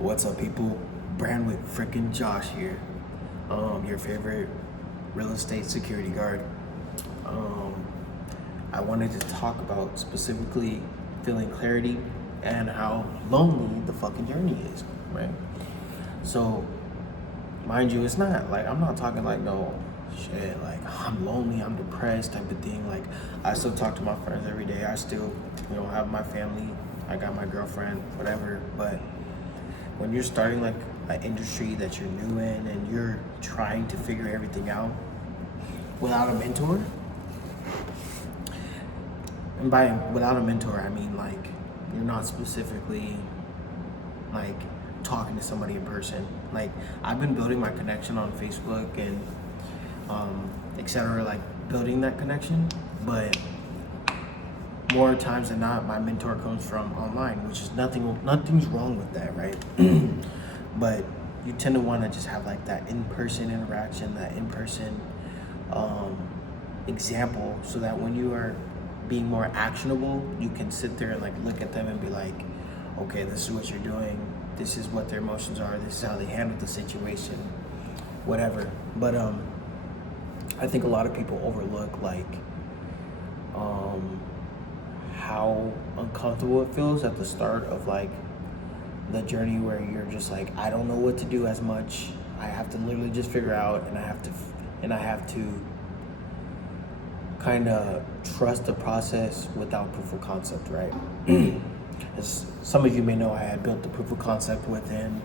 What's up, people? Brandwick freaking Josh here. Your favorite real estate security guard. I wanted to talk about specifically feeling clarity and how lonely the fucking journey is, right? So, mind you, it's not like I'm not talking like no shit, like I'm lonely, I'm depressed type of thing. Like I still talk to my friends every day. I still, have my family. I got my girlfriend, whatever. But when you're starting like an industry that you're new in and you're trying to figure everything out without a mentor, and by without a mentor, I mean like you're not specifically like talking to somebody in person. Like I've been building my connection on Facebook and etc. Like building that connection, but more times than not, my mentor comes from online, which is nothing's wrong with that, right? But you tend to want to just have like that in-person interaction, that in-person example, so that when you are being more actionable, you can sit there and like look at them and be like, okay, this is what you're doing, this is what their emotions are, this is how they handle the situation, whatever. But I think a lot of people overlook like how uncomfortable it feels at the start of like the journey, where you're just like, I don't know what to do as much. I have to literally just figure out, and I have to kind of trust the process without proof of concept, right? As some of you may know, I had built the proof of concept within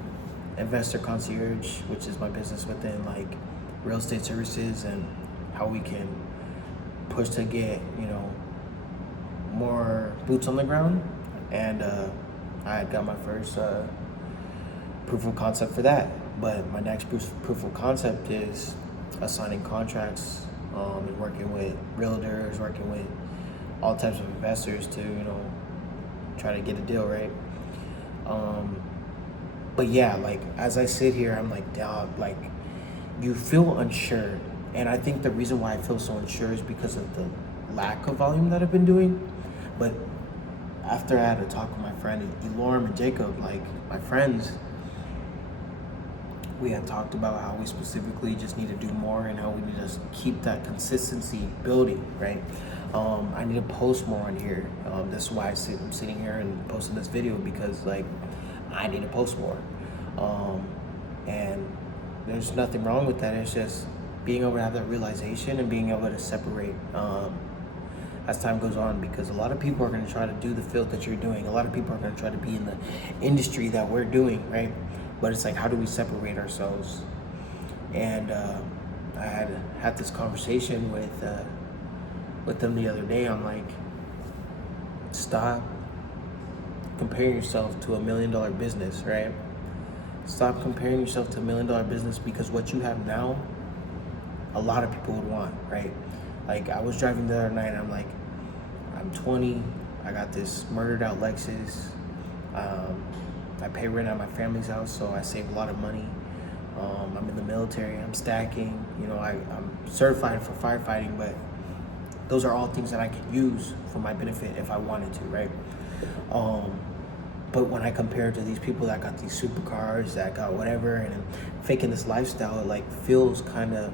Investor Concierge, which is my business within like real estate services, and how we can push to get, more boots on the ground. And I had got my first proof of concept for that. But my next proof of concept is assigning contracts and working with realtors, working with all types of investors to, try to get a deal, right? But yeah, like as I sit here, I'm like, dog, like you feel unsure. And I think the reason why I feel so unsure is because of the lack of volume that I've been doing. But after I had a talk with my friend Elorm and Jacob, like my friends, we had talked about how we specifically just need to do more and how we need to keep that consistency building, right? I need to post more on here. That's why I'm sitting here and posting this video, because like I need to post more. And there's nothing wrong with that. It's just being able to have that realization and being able to separate as time goes on, because a lot of people are going to try to do the field that you're doing. A lot of people are going to try to be in the industry that we're doing, right? But it's like, how do we separate ourselves? And I had this conversation with them the other day. I'm like, stop comparing yourself to $1 million business, right? Stop comparing yourself to $1 million business, because what you have now, a lot of people would want, right? Like I was driving the other night and I'm like, I'm 20, I got this murdered out Lexus. I pay rent at my family's house, so I save a lot of money. I'm in the military, I'm stacking, I'm certified for firefighting, but those are all things that I could use for my benefit if I wanted to, right? But when I compare it to these people that got these supercars, that got whatever, and faking this lifestyle, it like feels kind of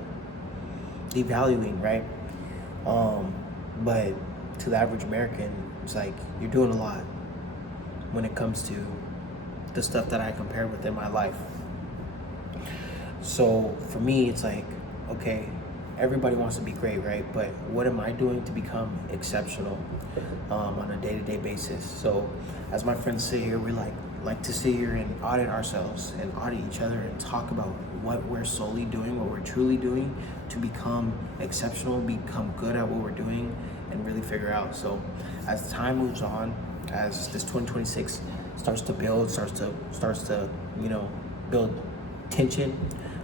devaluing, right? But to the average American, it's like you're doing a lot when it comes to the stuff that I compare within my life. So for me, it's like, okay, everybody wants to be great, right? But what am I doing to become exceptional on a day-to-day basis? So as my friends sit here, we like to sit here and audit ourselves and audit each other and talk about what we're solely doing, what we're truly doing to become exceptional, become good at what we're doing, and really figure out. So as time moves on, as this 2026 starts to build, starts to build tension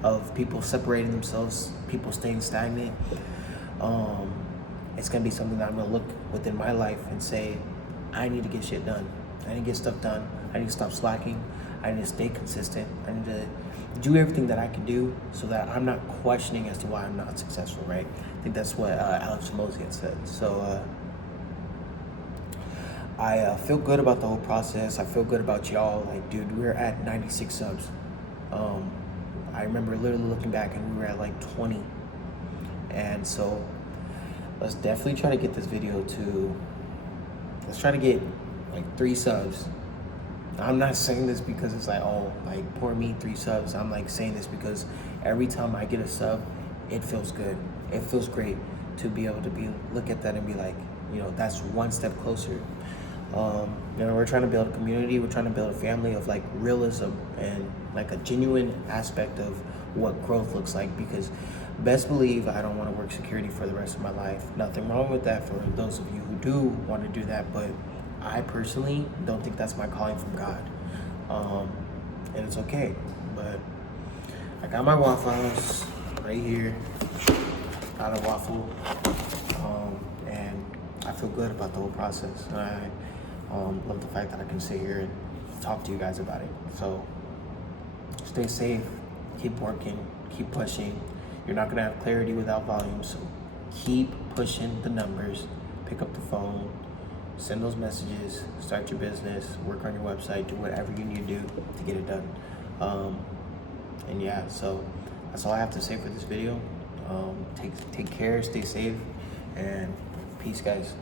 of people separating themselves, people staying stagnant, it's gonna be something that I'm gonna look within my life and say, I need to get shit done. I need to get stuff done. I need to stop slacking. I need to stay consistent. I need to do everything that I can do so that I'm not questioning as to why I'm not successful, right? I think that's what Alex Mosey had said. So I feel good about the whole process. I feel good about y'all. Like, dude, we're at 96 subs. Um, I remember literally looking back and we were at like 20. And so let's definitely try to get this video to, let's try to get like 3 subs. I'm not saying this because it's like, oh, like poor me, 3 subs. I'm like saying this because every time I get a sub, it feels good. It feels great to be able to look at that and be like, you know, that's one step closer. You know, we're trying to build a community. We're trying to build a family of like realism and like a genuine aspect of what growth looks like, because best believe I don't want to work security for the rest of my life. Nothing wrong with that for those of you who do want to do that, but I personally don't think that's my calling from God. And it's okay, but I got my waffles right here, got a waffle, and I feel good about the whole process. And I love the fact that I can sit here and talk to you guys about it. So stay safe, keep working, keep pushing. You're not gonna have clarity without volume, so keep pushing the numbers, pick up the phone, send those messages, start your business, work on your website, do whatever you need to do to get it done. And yeah, so that's all I have to say for this video. Take care, stay safe, and peace, guys.